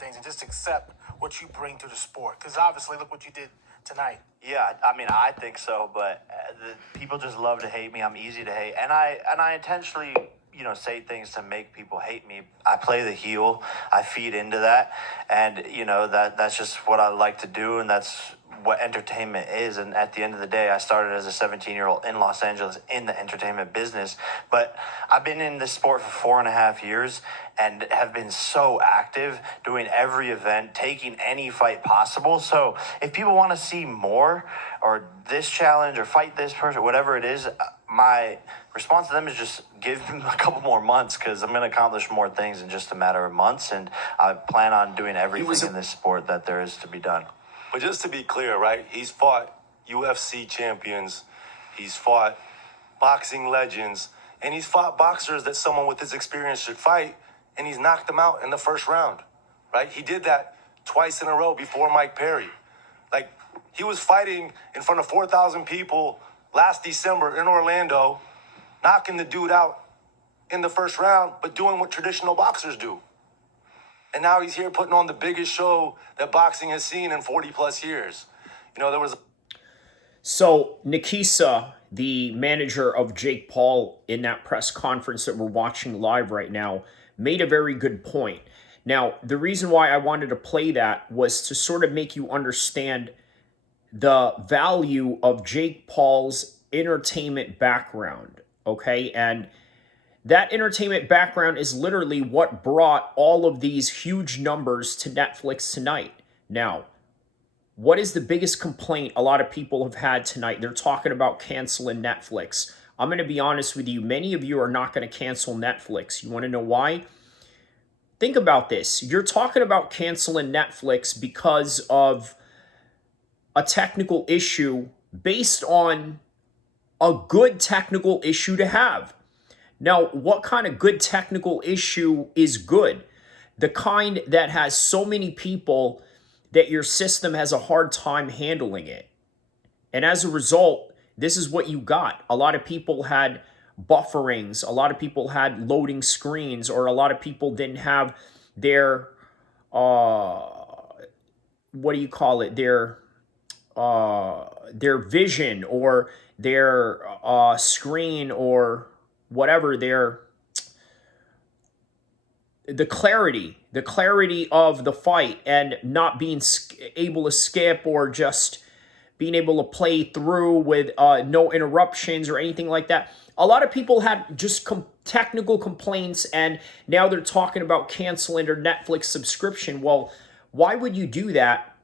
things and just accept what you bring to the sport? Because obviously, look what you did tonight. Yeah, I mean, I think so, but people just love to hate me. I'm easy to hate, and I intentionally, say things to make people hate me. I play the heel. I feed into that, and that's just what I like to do, and that's what entertainment is. And at the end of the day, I started as a 17-year-old in Los Angeles in the entertainment business, but I've been in this sport for 4.5 years and have been so active, doing every event, taking any fight possible. So if people want to see more or this challenge or fight this person, whatever it is, my response to them is just give them a couple more months, because I'm going to accomplish more things in just a matter of months, and I plan on doing everything in this sport that there is to be done. But just to be clear, right, he's fought UFC champions, he's fought boxing legends, and he's fought boxers that someone with his experience should fight, and he's knocked them out in the first round, right? He did that twice in a row before Mike Perry. Like, he was fighting in front of 4,000 people last December in Orlando, knocking the dude out in the first round, but doing what traditional boxers do. And now he's here putting on the biggest show that boxing has seen in 40 plus years. There was. So Nikisa, the manager of Jake Paul, in that press conference that we're watching live right now, made a very good point. Now, the reason why I wanted to play that was to sort of make you understand the value of Jake Paul's entertainment background, okay? And that entertainment background is literally what brought all of these huge numbers to Netflix tonight. Now, what is the biggest complaint a lot of people have had tonight? They're talking about canceling Netflix. I'm going to be honest with you. Many of you are not going to cancel Netflix. You want to know why? Think about this. You're talking about canceling Netflix because of a technical issue based on a good technical issue to have. Now, what kind of good technical issue is good? The kind that has so many people that your system has a hard time handling it. And as a result, this is what you got. A lot of people had bufferings. A lot of people had loading screens, or a lot of people didn't have their, their vision or their screen or whatever, the clarity of the fight, and not being able to skip or just being able to play through with no interruptions or anything like that. A lot of people had just technical complaints, and now they're talking about canceling their Netflix subscription. Well, why would you do that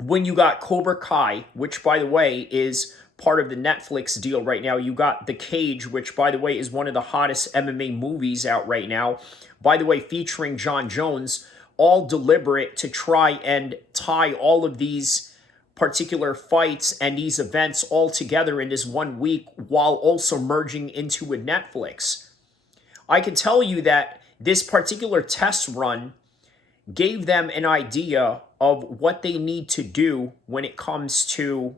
when you got Cobra Kai, which, by the way, is part of the Netflix deal right now? You got The Cage, which, by the way, is one of the hottest MMA movies out right now. By the way, featuring John Jones, all deliberate to try and tie all of these particular fights and these events all together in this 1 week, while also merging into a Netflix. I can tell you that this particular test run gave them an idea of what they need to do when it comes to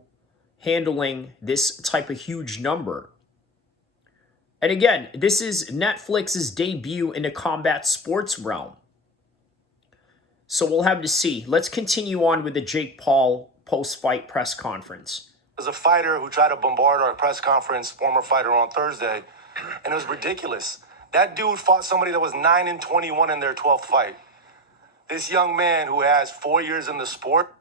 handling this type of huge number. And again, this is Netflix's debut in the combat sports realm. So we'll have to see. Let's continue on with the Jake Paul post-fight press conference. There's a fighter who tried to bombard our press conference, former fighter, on Thursday, and it was ridiculous. That dude fought somebody that was 9-21 in their 12th fight. This young man who has 4 years in the sport.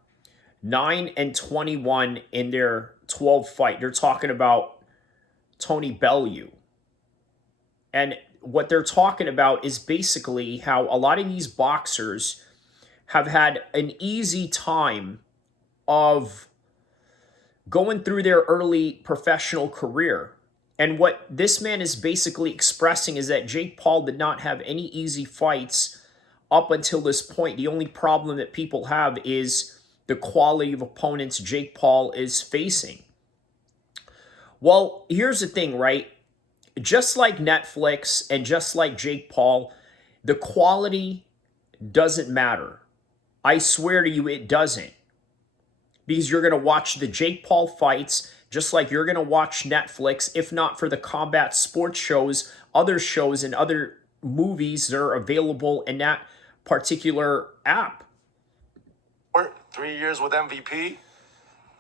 9-21 in their 12th fight. They're talking about Tony Bellew. And what they're talking about is basically how a lot of these boxers have had an easy time of going through their early professional career. And what this man is basically expressing is that Jake Paul did not have any easy fights up until this point. The only problem that people have is the quality of opponents Jake Paul is facing. Well, here's the thing, right? Just like Netflix and just like Jake Paul, the quality doesn't matter. I swear to you, it doesn't. Because you're going to watch the Jake Paul fights just like you're going to watch Netflix, if not for the combat sports shows, other shows and other movies that are available in that particular app. 3 years with MVP.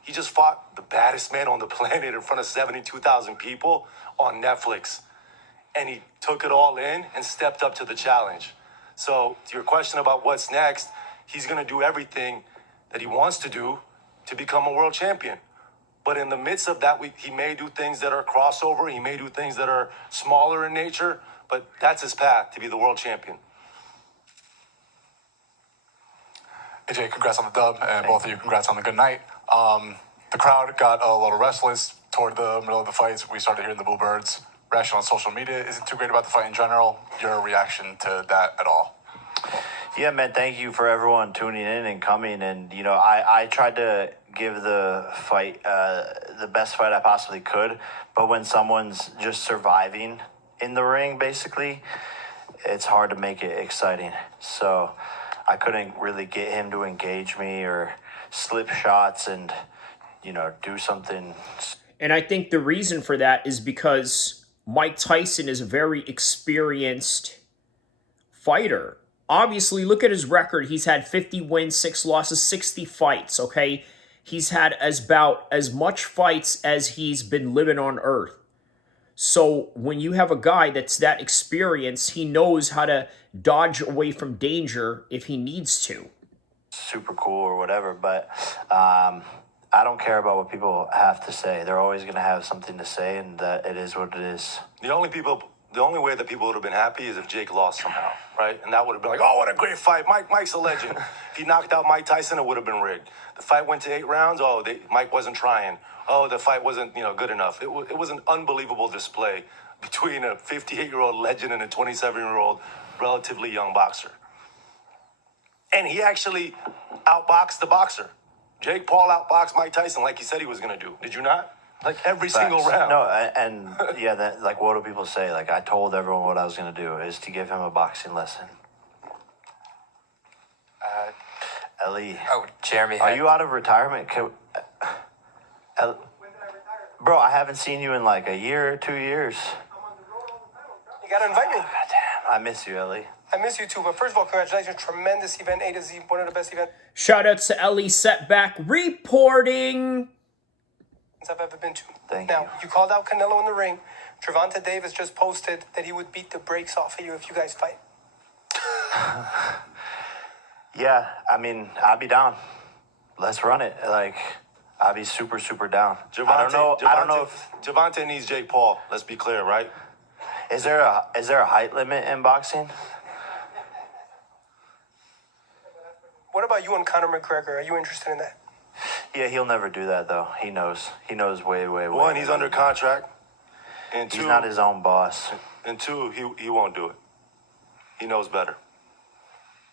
He just fought the baddest man on the planet in front of 72,000 people on Netflix. And he took it all in and stepped up to the challenge. So to your question about what's next, he's going to do everything that he wants to do to become a world champion. But in the midst of that, he may do things that are crossover. He may do things that are smaller in nature. But that's his path to be the world champion. AJ, congrats on the dub, and both of you, congrats on the good night. The crowd got a little restless toward the middle of the fights. We started hearing the boo birds. Reaction on social media isn't too great about the fight in general. Your reaction to that at all? Yeah, man, thank you for everyone tuning in and coming. And, you know, I tried to give the fight the best fight I possibly could. But when someone's just surviving in the ring, basically, it's hard to make it exciting. So I couldn't really get him to engage me or slip shots and, you know, do something. And I think the reason for that is because Mike Tyson is a very experienced fighter. Obviously, look at his record. He's had 50 wins, 6 losses, 60 fights, okay? He's had about as much fights as he's been living on Earth. So when you have a guy that's that experienced, he knows how to dodge away from danger if he needs to. Super cool or whatever, but I don't care about what people have to say. They're always going to have something to say, and that it is what it is. The only way that people would have been happy is if Jake lost somehow, right? And that would have been like, oh, what a great fight. Mike's a legend. If he knocked out Mike Tyson, it would have been rigged. The fight went to 8 rounds. Oh, Mike wasn't trying. Oh, the fight wasn't, good enough. It was an unbelievable display between a 58-year-old legend and a 27-year-old relatively young boxer. And he actually outboxed the boxer. Jake Paul outboxed Mike Tyson like he said he was going to do. Did you not? Like every single round. No, and yeah, like what do people say? Like I told everyone what I was going to do is to give him a boxing lesson. Ellie. Oh, Jeremy. Are you out of retirement? Bro, I haven't seen you in like a year or 2 years. You gotta invite me. God damn, I miss you, Ellie. I miss you too, but first of all, congratulations. Tremendous event, A to Z, one of the best events Shout outs to Ellie Setback reporting. I've ever been to. Thank now, you. you called out Canelo in the ring. Trevante Davis just posted that he would beat the brakes off of you if you guys fight. Yeah, I mean, I'd be down. Let's run it. Like, I'd be super, super down. I don't know if Javante needs Jake Paul. Let's be clear, right? is there a height limit in boxing? What about you and Conor McGregor? Are you interested in that? Yeah, he'll never do that though. He knows. He knows way. One, he's under contract. And two, He's not his own boss. And two, he won't do it. He knows better.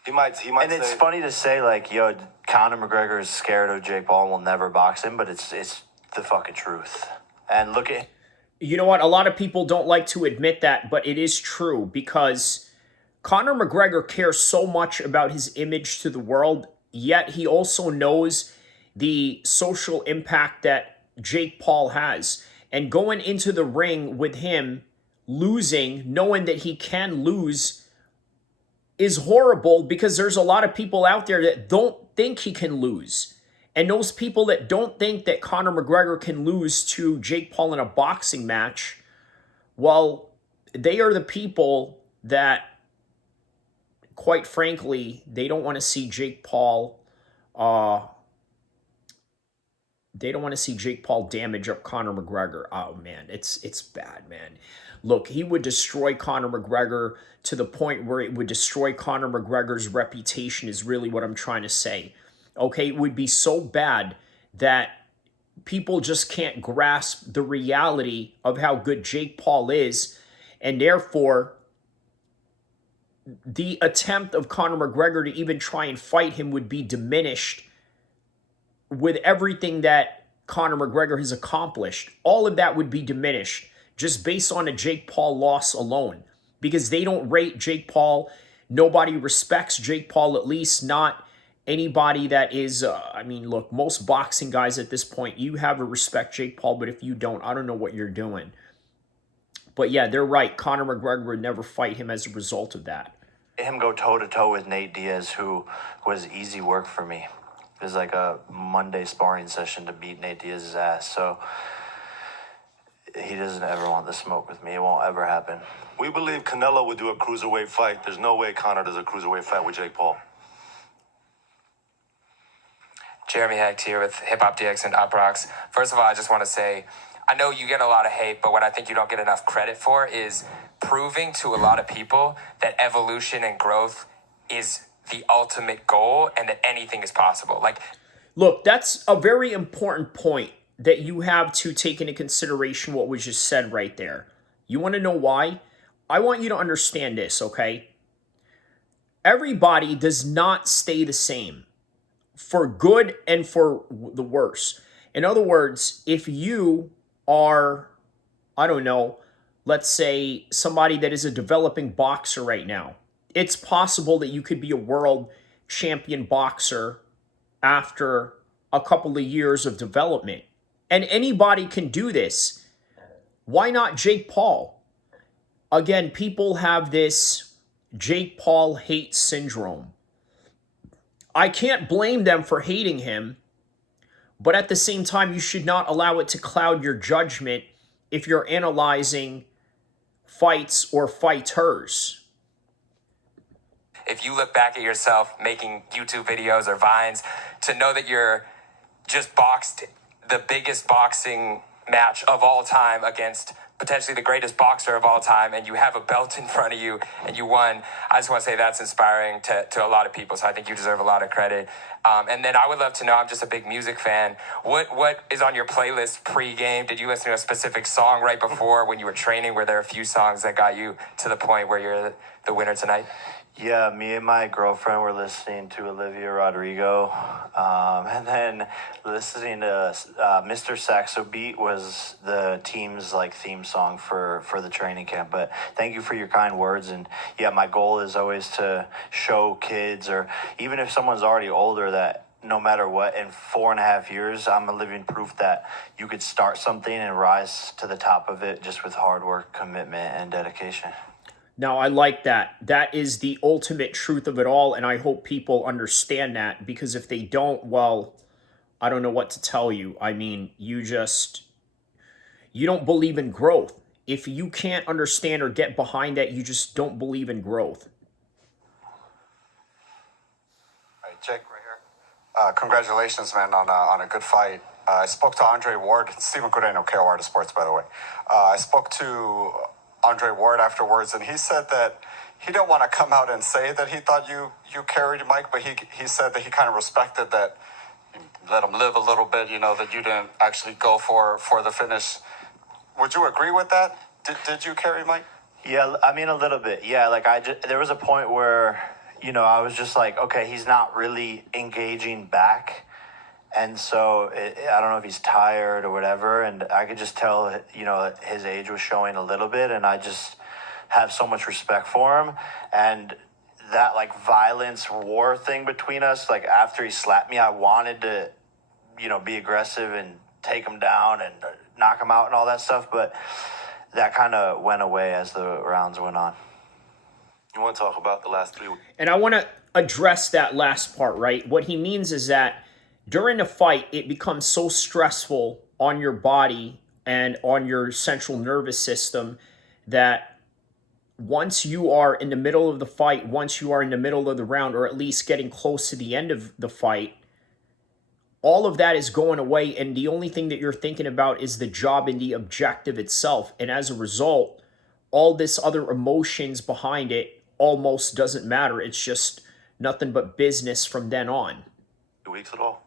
He might And say, it's funny to say like, yo, Conor McGregor is scared of Jake Paul and will never box him, but it's the fucking truth. And look at. You know what? A lot of people don't like to admit that, but it is true because Conor McGregor cares so much about his image to the world, yet he also knows the social impact that Jake Paul has. And going into the ring with him losing, knowing that he can lose, is horrible because there's a lot of people out there that don't think he can lose. And those people that don't think that Conor McGregor can lose to Jake Paul in a boxing match, well, they are the people that, quite frankly, they don't want to see Jake Paul. They don't want to see Jake Paul damage up Conor McGregor. Oh man, it's bad, man. Look, he would destroy Conor McGregor to the point where it would destroy Conor McGregor's reputation. Is really what I'm trying to say. Okay, it would be so bad that people just can't grasp the reality of how good Jake Paul is, and therefore the attempt of Conor McGregor to even try and fight him would be diminished with everything that Conor McGregor has accomplished. All of that would be diminished just based on a Jake Paul loss alone, because they don't rate Jake Paul. Nobody respects Jake Paul, at least not anybody that is, look, most boxing guys at this point, you have to respect Jake Paul, but if you don't, I don't know what you're doing. But yeah, they're right. Conor McGregor would never fight him as a result of that. him go toe to toe with Nate Diaz, who was easy work for me. It was like a Monday sparring session to beat Nate Diaz's ass. So he doesn't ever want the smoke with me. It won't ever happen. We believe Canelo would do a cruiserweight fight. There's no way Conor does a cruiserweight fight with Jake Paul. Jeremy Hecht here with Hip Hop DX and Uproxx. First of all, I just want to say, I know you get a lot of hate, but what I think you don't get enough credit for is proving to a lot of people that evolution and growth is the ultimate goal and that anything is possible. Like, look, that's a very important point that you have to take into consideration what was just said right there. You want to know why? I want you to understand this, okay? Everybody does not stay the same, for good and for the worse. In other words, if you are, I don't know, let's say somebody that is a developing boxer right now, it's possible that you could be a world champion boxer after a couple of years of development. And anybody can do this. Why not Jake Paul? Again, people have this Jake Paul hate syndrome. I can't blame them for hating him, but at the same time, you should not allow it to cloud your judgment if you're analyzing fights or fighters. if you look back at yourself making YouTube videos or Vines, to know that you're just boxed the biggest boxing match of all time against potentially the greatest boxer of all time, and you have a belt in front of you and you won. I just want to say that's inspiring to a lot of people. So I think you deserve a lot of credit. And then I would love to know, I'm just a big music fan. What is on your playlist pre-game? Did you listen to a specific song right before when you were training? Were there a few songs that got you to the point where you're the winner tonight? Yeah, me and my girlfriend were listening to Olivia Rodrigo, and then listening to Mr. Saxo Beat was the team's like theme song for the training camp. But thank you for your kind words. And yeah, my goal is always to show kids, or even if someone's already older, that no matter what, in 4.5 years, I'm a living proof that you could start something and rise to the top of it just with hard work, commitment, and dedication. Now, I like that. That is the ultimate truth of it all, and I hope people understand that, because if they don't, well, I don't know what to tell you. I mean, you don't believe in growth. If you can't understand or get behind that, you just don't believe in growth. All right, Jake, right here. Congratulations, man, on a good fight. I spoke to Andre Ward, Stephen Coreno, KOR to Sports, by the way. I spoke to Andre Ward afterwards, and he said that he didn't want to come out and say that he thought you carried Mike, but he said that he kind of respected that you let him live a little bit, that you didn't actually go for the finish. Would you agree with that? Did you carry Mike? Yeah, I mean, a little bit. Yeah, like there was a point where, I was just like, okay, he's not really engaging back. And so I don't know if he's tired or whatever. And I could just tell, his age was showing a little bit. And I just have so much respect for him. And that like violence war thing between us, like after he slapped me, I wanted to, be aggressive and take him down and knock him out and all that stuff. But that kind of went away as the rounds went on. You want to talk about the last 3 weeks? And I want to address that last part, right? What he means is that during a fight, it becomes so stressful on your body and on your central nervous system that once you are in the middle of the fight, once you are in the middle of the round, or at least getting close to the end of the fight, all of that is going away, and the only thing that you're thinking about is the job and the objective itself. And as a result, all this other emotions behind it almost doesn't matter. It's just nothing but business from then on. 2 weeks at all?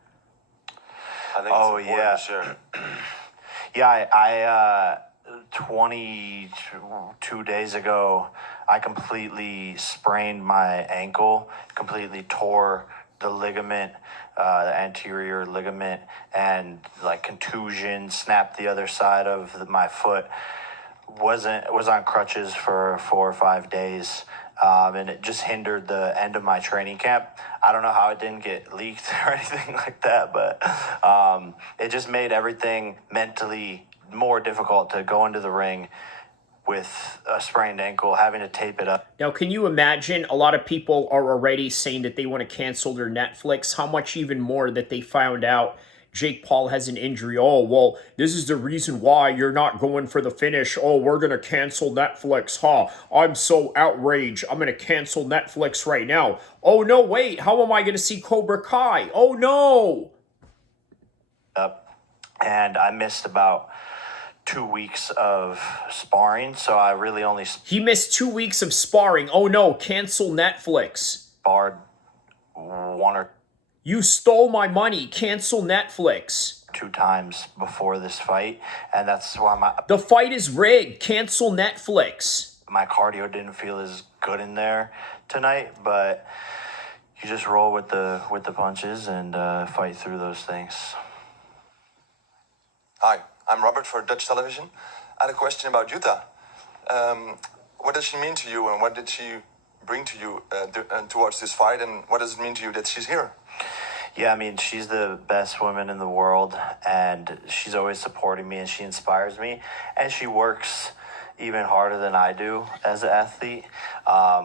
I think Oh, it's yeah. important to share. Yeah, I 22 days ago, I completely sprained my ankle, completely tore the ligament, the anterior ligament, and like contusion, snapped the other side of my foot. Was on crutches for 4 or 5 days. And it just hindered the end of my training camp. I don't know how it didn't get leaked or anything like that, but it just made everything mentally more difficult to go into the ring with a sprained ankle, having to tape it up. Now, can you imagine? A lot of people are already saying that they want to cancel their Netflix. How much even more that they found out Jake Paul has an injury? Oh, well, this is the reason why you're not going for the finish. Oh, we're going to cancel Netflix, huh? I'm so outraged. I'm going to cancel Netflix right now. Oh, no, wait. How am I going to see Cobra Kai? Oh, no. And I missed about 2 weeks of sparring, so I really only He missed 2 weeks of sparring. Oh, no. Cancel Netflix. sparred one or You stole my money. Cancel Netflix. 2 times before this fight, and that's why The fight is rigged. Cancel Netflix. my cardio didn't feel as good in there tonight. But you just roll with the punches and fight through those things. Hi, I'm Robert for Dutch television. I had a question about Jutta. What does she mean to you, and what did she bring to you towards this fight, and what does it mean to you that she's here? Yeah, I mean, she's the best woman in the world, and she's always supporting me, and she inspires me, and she works even harder than I do as an athlete,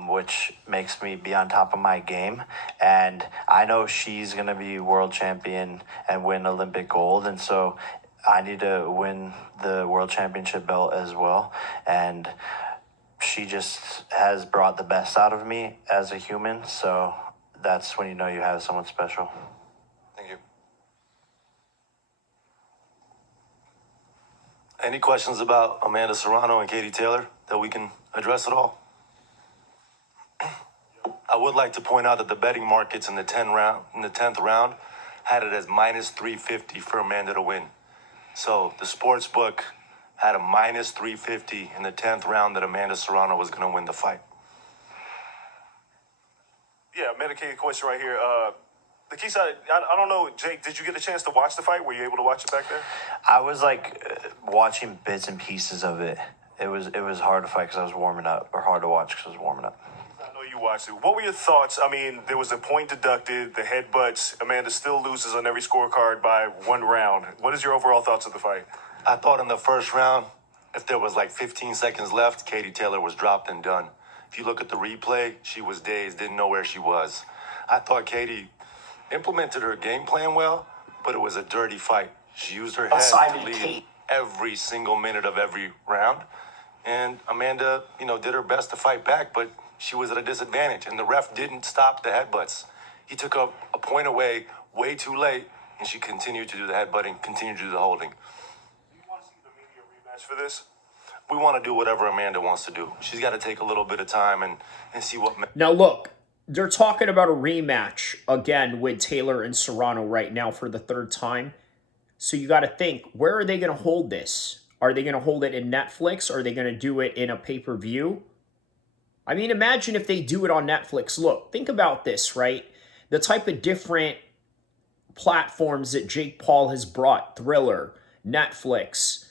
which makes me be on top of my game. And I know she's going to be world champion and win Olympic gold, and so I need to win the world championship belt as well. And she just has brought the best out of me as a human, so that's when you know you have someone special. Thank you. Any questions about Amanda Serrano and Katie Taylor that we can address at all? I would like to point out that the betting markets in the 10th round had it as minus 350 for Amanda to win. So the sports book had a minus 350 in the 10th round that Amanda Serrano was going to win the fight. Yeah, Medicaid question right here. Nikisa, I don't know, Jake, did you get a chance to watch the fight? Were you able to watch it back there? I was watching bits and pieces of it. It was hard to fight because I was warming up, or hard to watch because I was warming up. I know you watched it. What were your thoughts? I mean, there was a point deducted, the headbutts. Amanda still loses on every scorecard by 1 round. What is your overall thoughts of the fight? I thought in the first round, if there was like 15 seconds left, Katie Taylor was dropped and done. If you look at the replay, she was dazed, didn't know where she was. I thought Katie implemented her game plan well, but it was a dirty fight. She used her head to lead every single minute of every round. And Amanda, did her best to fight back, but she was at a disadvantage. And the ref didn't stop the headbutts. He took a point away way too late, and she continued to do the headbutting, continued to do the holding. Do you want to see the media rematch for this? We want to do whatever Amanda wants to do. She's got to take a little bit of time and see what... Now, look, they're talking about a rematch again with Taylor and Serrano right now for the 3rd time. So you got to think, where are they going to hold this? Are they going to hold it in Netflix? Are they going to do it in a pay-per-view? I mean, imagine if they do it on Netflix. Look, think about this, right? The type of different platforms that Jake Paul has brought. Thriller, Netflix,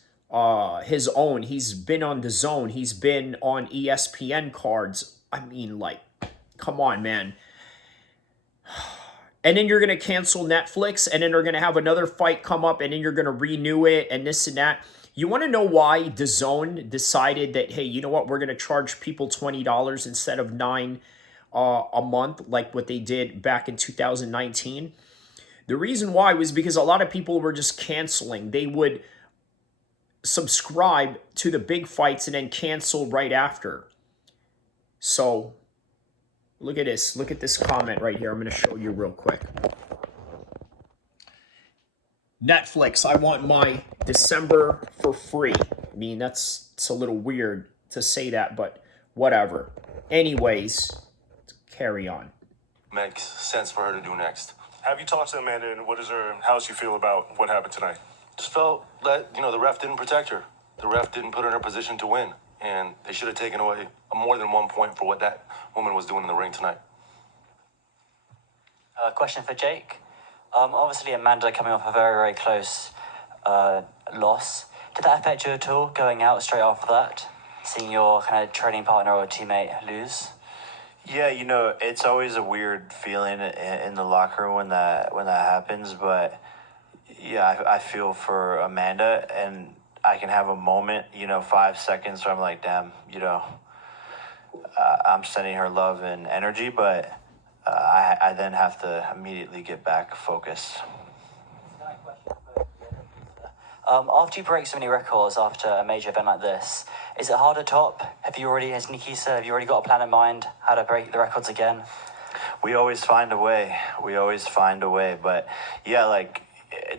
his own. He's been on The Zone. He's been on ESPN cards. I mean, come on, man. And then you're going to cancel Netflix, and then they're going to have another fight come up, and then you're going to renew it, and this and that. You want to know why The Zone decided that, hey, you know what, we're going to charge people $20 instead of $9 a month, like what they did back in 2019? The reason why was because a lot of people were just canceling. They would subscribe to the big fights and then cancel right after. So look at this. Look at this comment right here. I'm going to show you real quick. Netflix, I want my December for free. I mean, it's a little weird to say that, but whatever. Anyways, carry on. Makes sense for her to do next. Have you talked to Amanda, and how does she feel about what happened tonight? Just felt that, the ref didn't protect her. The ref didn't put her in a position to win. And they should have taken away more than 1 point for what that woman was doing in the ring tonight. Question for Jake. Obviously, Amanda coming off a very, very close loss. Did that affect you at all, going out straight after that? Seeing your kind of training partner or teammate lose? Yeah, it's always a weird feeling in the locker room when that happens. But yeah, I feel for Amanda, and I can have a moment, 5 seconds where I'm like, damn, I'm sending her love and energy, but I then have to immediately get back focused. After you break so many records after a major event like this, is it hard to top? Has Nikisa, have you already got a plan in mind how to break the records again? We always find a way. But yeah,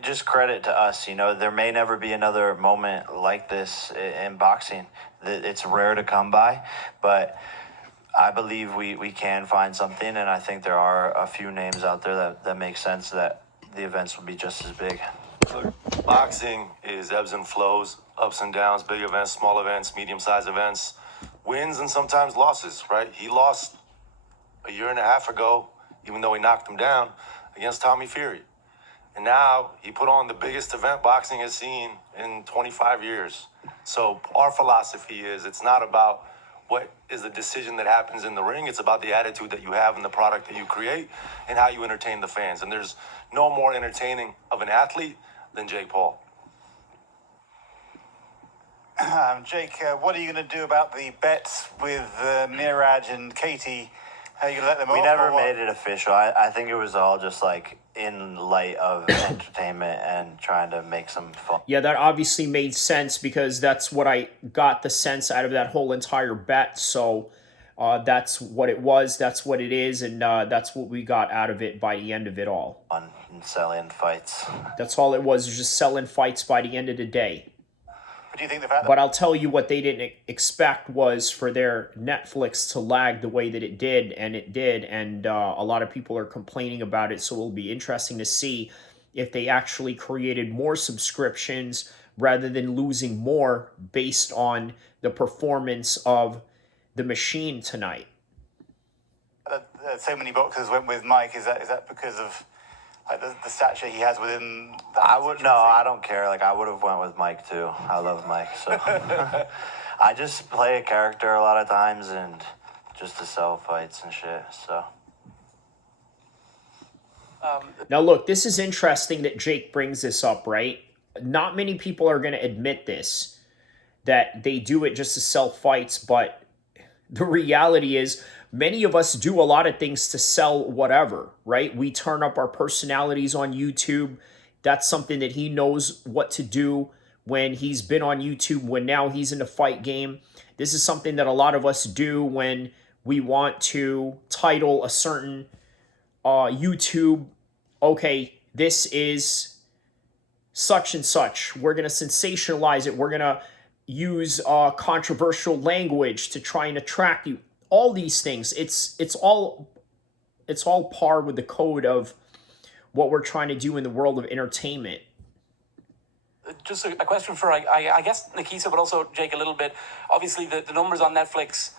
just credit to us. There may never be another moment like this in boxing. It's rare to come by, but I believe we can find something, and I think there are a few names out there that make sense that the events will be just as big. Boxing is ebbs and flows, ups and downs, big events, small events, medium-sized events, wins and sometimes losses, right? He lost a year and a half ago, even though he knocked him down, against Tommy Fury. And now he put on the biggest event boxing has seen in 25 years. So our philosophy is it's not about what is the decision that happens in the ring. It's about the attitude that you have and the product that you create and how you entertain the fans. And there's no more entertaining of an athlete than Jake Paul. Jake, what are you going to do about the bets with Niraj and Katie? Are you going to let them off? We never made it official. I think it was all just in light of entertainment and trying to make some fun. Yeah, that obviously made sense because that's what I got the sense out of that whole entire bet. So that's what it was, that's what it is, and that's what we got out of it by the end of it all. And selling fights. That's all it was just selling fights by the end of the day. But do you think the fact that... But I'll tell you what they didn't expect was for their Netflix to lag the way that it did, and it did, and a lot of people are complaining about it, so it'll be interesting to see if they actually created more subscriptions rather than losing more based on the performance of the machine tonight. So many boxers went with Mike. Is that because of the stature he has within that? I don't care. I would have went with Mike too. I love Mike, so I just play a character a lot of times and just to sell fights and shit. So now look, this is interesting that Jake brings this up, right? Not many people are going to admit this, that they do it just to sell fights, but the reality is many of us do a lot of things to sell whatever, right? We turn up our personalities on YouTube. That's something that he knows what to do when he's been on YouTube, when now he's in the fight game. This is something that a lot of us do when we want to title a certain YouTube, okay, this is such and such. We're going to sensationalize it. We're going to use controversial language to try and attract you. All these things, it's all par with the code of what we're trying to do in the world of entertainment. Just a question for, I guess, Nikisa, but also Jake a little bit. Obviously, the numbers on Netflix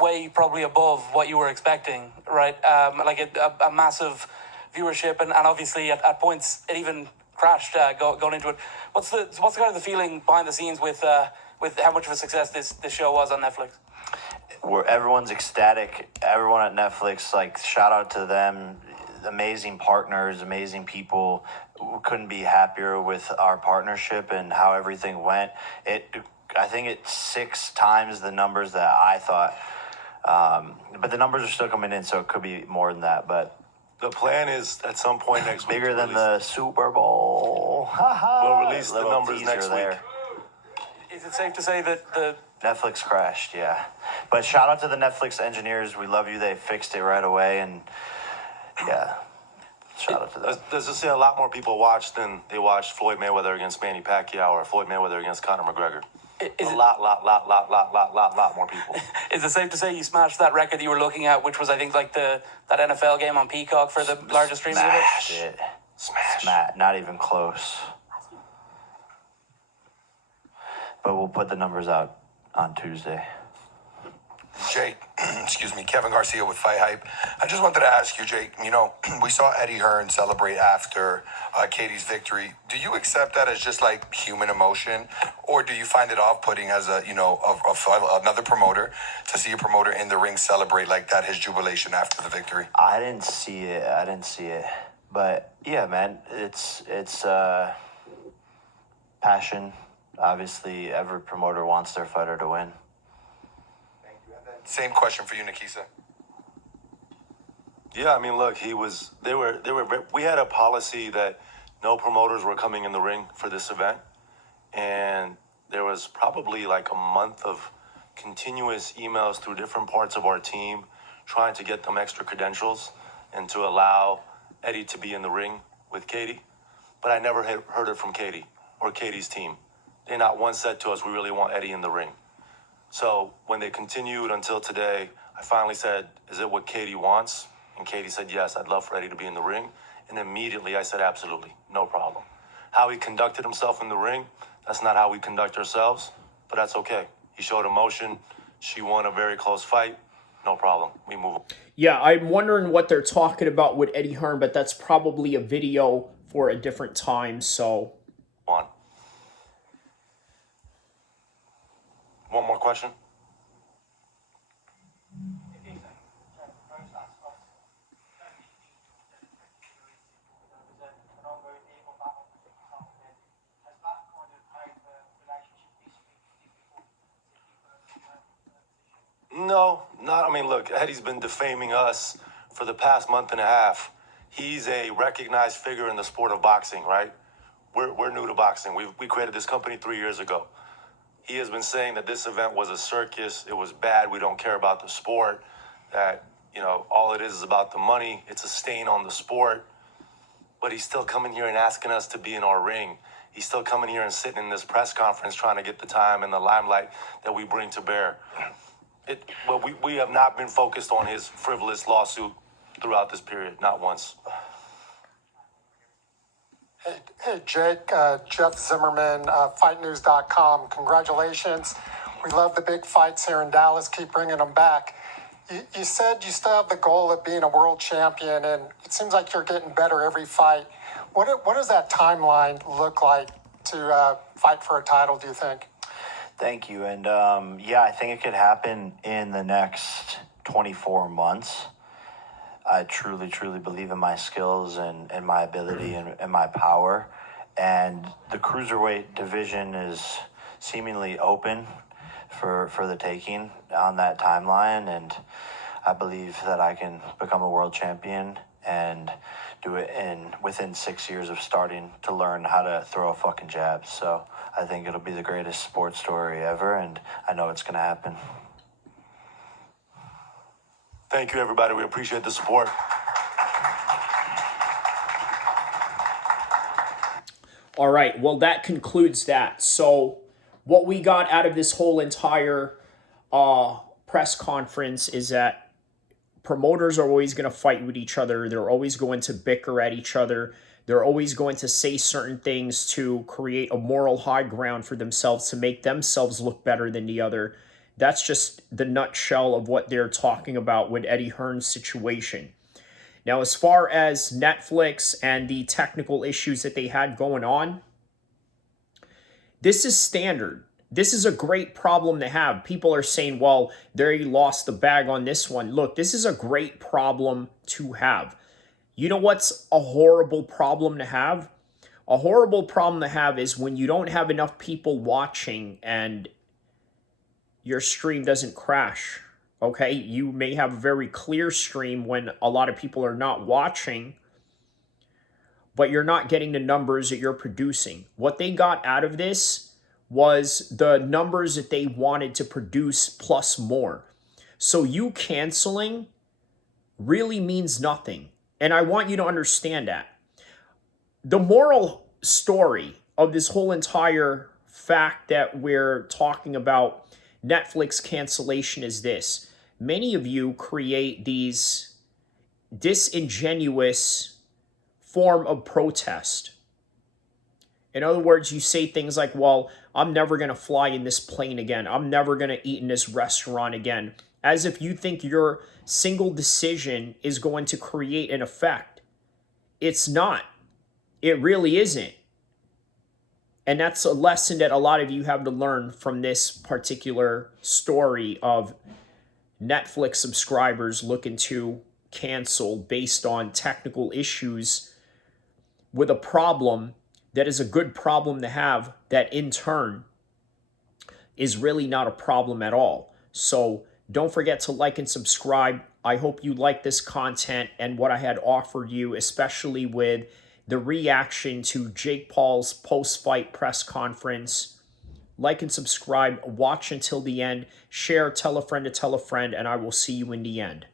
way probably above what you were expecting, right? A massive viewership, and obviously at points it even crashed going into it. What's kind of the feeling behind the scenes with how much of a success this show was on Netflix? Where everyone's ecstatic. Everyone at Netflix, shout out to them. Amazing partners, amazing people. We couldn't be happier with our partnership and how everything went. I think it's 6 times the numbers that I thought. But the numbers are still coming in, so it could be more than that. But the plan is at some point next week. Bigger than the Super Bowl. We'll release the numbers next week. Is it safe to say that the Netflix crashed, yeah. But shout out to the Netflix engineers. We love you. They fixed it right away, and yeah, shout out to them. Let's just say a lot more people watched than they watched Floyd Mayweather against Manny Pacquiao or Floyd Mayweather against Conor McGregor. A lot more people. Is it safe to say you smashed that record that you were looking at, which was, I think, that NFL game on Peacock for the largest streaming unit? Smash. Not even close. But we'll put the numbers out on Tuesday. Jake, excuse me, Kevin Garcia with Fight Hype. I just wanted to ask you, Jake, we saw Eddie Hearn celebrate after Katie's victory. Do you accept that as just human emotion, or do you find it off-putting as another promoter to see a promoter in the ring celebrate like that, his jubilation after the victory? I didn't see it. But yeah, man, it's passion. obviously every promoter wants their fighter to win. Same question for you, Nikisa. Yeah, I mean, look, we had a policy that no promoters were coming in the ring for this event. And there was probably like a month of continuous emails through different parts of our team trying to get them extra credentials and to allow Eddie to be in the ring with Katie. But I never had heard it from Katie or Katie's team. They not once said to us, we really want Eddie in the ring. So when they continued until today, I finally said, is it what Katie wants? And Katie said, yes, I'd love for Eddie to be in the ring. And immediately I said, absolutely, no problem. How he conducted himself in the ring, that's not how we conduct ourselves, but that's okay. He showed emotion. She won a very close fight. No problem. We move on. Yeah, I'm wondering what they're talking about with Eddie Hearn, but that's probably a video for a different time, so. One more question? No, not. I mean, look, Eddie's been defaming us for the past month and a half. He's a recognized figure in the sport of boxing, right? We're new to boxing. We created this company 3 years ago. He has been saying that this event was a circus. It was bad. We don't care about the sport. That, all it is about the money. It's a stain on the sport. But he's still coming here and asking us to be in our ring. He's still coming here and sitting in this press conference trying to get the time and the limelight that we bring to bear. We have not been focused on his frivolous lawsuit throughout this period, not once. Hey Jake, Jeff Zimmerman, FightNews.com. Congratulations. We love the big fights here in Dallas. Keep bringing them back. You said you still have the goal of being a world champion, and it seems like you're getting better every fight. What does that timeline look like to fight for a title, do you think? Thank you. And I think it could happen in the next 24 months. I truly, truly believe in my skills and my ability and my power. And the cruiserweight division is seemingly open for the taking on that timeline. And I believe that I can become a world champion and do it within 6 years of starting to learn how to throw a fucking jab. So I think it'll be the greatest sports story ever, and I know it's going to happen. Thank you, everybody. We appreciate the support. All right, well, that concludes that. So what we got out of this whole entire press conference is that promoters are always going to fight with each other. They're always going to bicker at each other. They're always going to say certain things to create a moral high ground for themselves, to make themselves look better than the other. That's just the nutshell of what they're talking about with Eddie Hearn's situation. Now, as far as Netflix and the technical issues that they had going on, this is standard. This is a great problem to have. People are saying, well, they lost the bag on this one. Look, this is a great problem to have. You know what's a horrible problem to have? A horrible problem to have is when you don't have enough people watching and your stream doesn't crash. Okay, you may have a very clear stream when a lot of people are not watching, but you're not getting the numbers that you're producing. What they got out of this was the numbers that they wanted to produce plus more. So you canceling really means nothing. And I want you to understand that. The moral story of this whole entire fact that we're talking about Netflix cancellation is this. Many of you create these disingenuous form of protest. In other words, you say things like, well, I'm never going to fly in this plane again. I'm never going to eat in this restaurant again. As if you think your single decision is going to create an effect. It's not. It really isn't. And that's a lesson that a lot of you have to learn from this particular story of Netflix subscribers looking to cancel based on technical issues with a problem that is a good problem to have, that in turn is really not a problem at all. So don't forget to like and subscribe. I hope you like this content and what I had offered you, especially with the reaction to Jake Paul's post-fight press conference. Like and subscribe, watch until the end, share, tell a friend to tell a friend, and I will see you in the end.